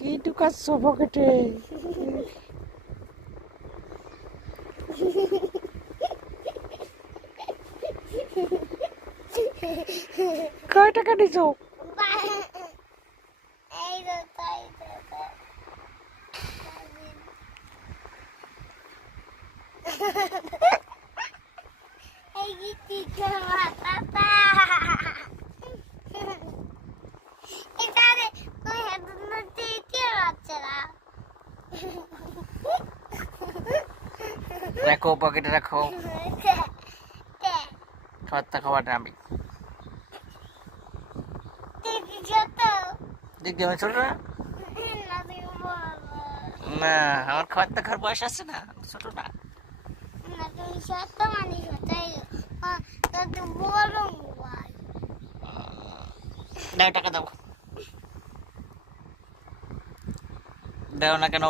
কি ঢুকাচ্ছ পকেটে? কয় টাকা নিছো? রাখো, পকেটে রাখো। খাবারটা খাওয়াটা আমি দেখি আমি ছোট না। না, আমার খাবারটা খাওয়ার বয়স আছে না, ছোট না। দাও টাকা দাও। দাও না কেন?